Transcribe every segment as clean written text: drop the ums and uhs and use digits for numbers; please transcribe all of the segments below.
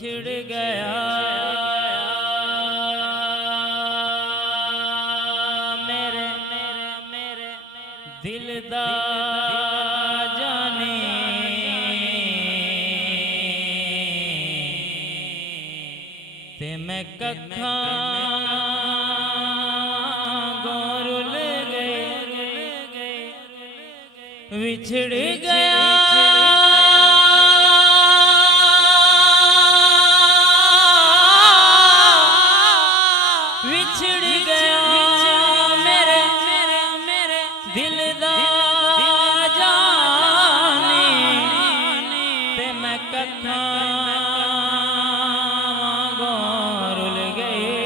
विछड़ गया मेरे दिल दा जाने ते मैं कखा गोरुल गए विछड़ गया दिल दा जाने ते मैं कखा गोरुल गए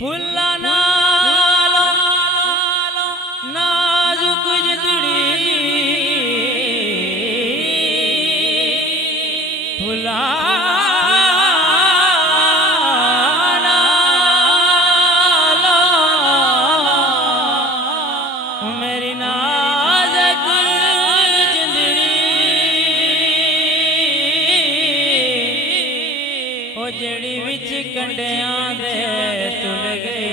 फुल्ला नालो नाजुक जितड़ी फुल्ला जड़ी विच कंडियां दे तुल गए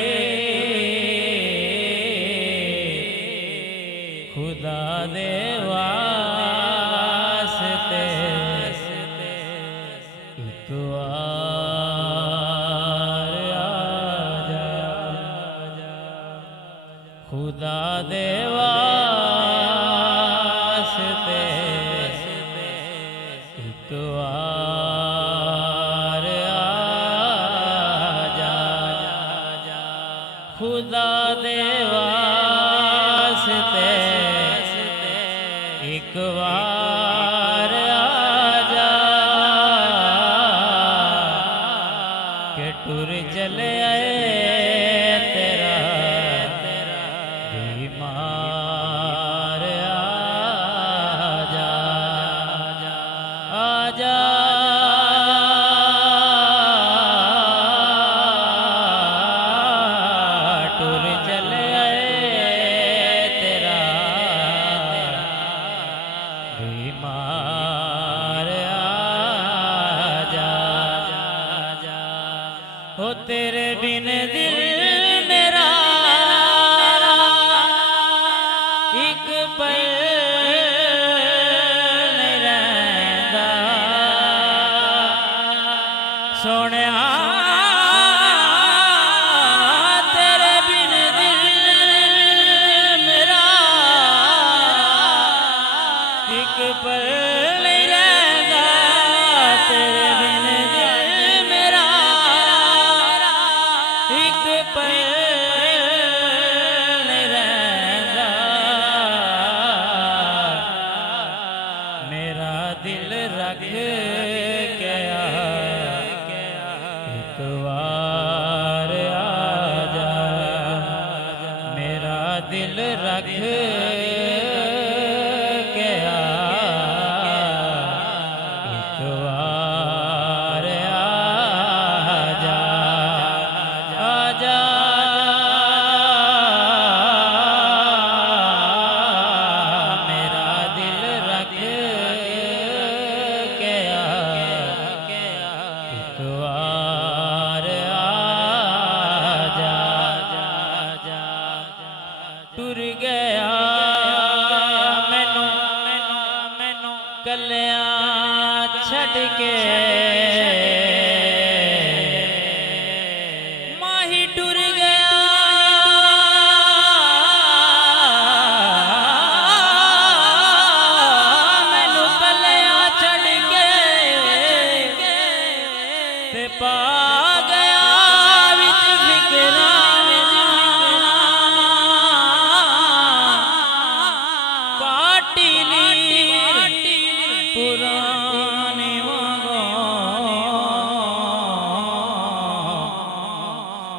खुदा दे वास्ते एक बार आजा खुदा दे वास्ते एक खुदा दे वास्ते एक बार आजा के टुर चले आए तेरा बीमार आजा आजा बीमार आजा हो तेरे बिन दिल मेरा एक पल नहीं रहता सोनिया तेरे बिन दिल मेरा एक पल नहीं रहता तेरे बिन दिल मेरा एक पल नहीं रहता मेरा दिल रख के एक बार आजा मेरा दिल रख टुर गया मैनू कलिया छड़ के माही टुर गया मैनू कलिया छड़ के ते पा गया विच फिकरां पुरानी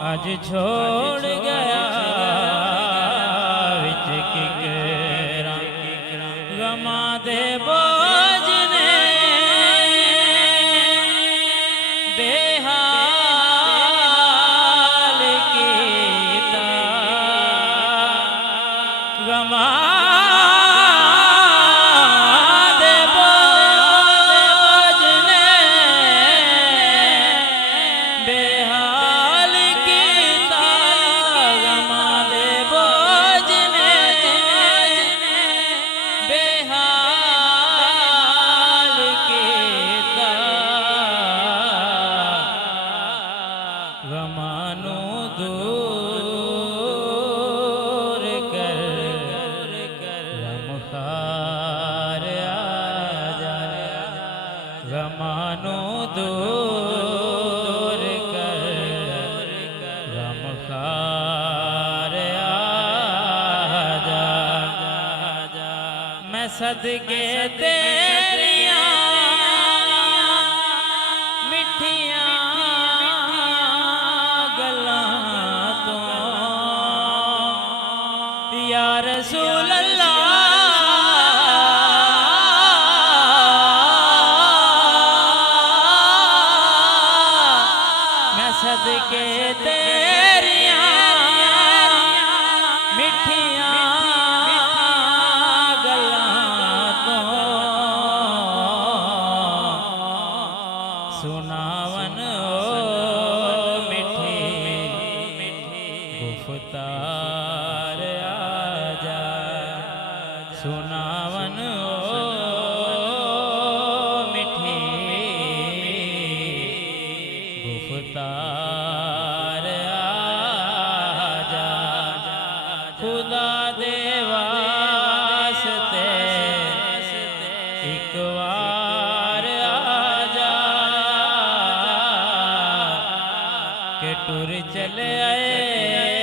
आज छोड़ गया विच किकरा गमा दे बोझ ने बेहाल कीता गमा दे गमानो दूर कर गमखार आजा। मैं सदके तेरिया मिठियां गल्लां तो या रसूल अल्लाह सदके तेरिया मिठियां गल्लां तो सुनावन ओ मिठी गुफ्तार आजा। सुनावन ओ मिठी गुफ्तार आजा। खुदा दे वास्ते एक बार आजा के टुर चले आए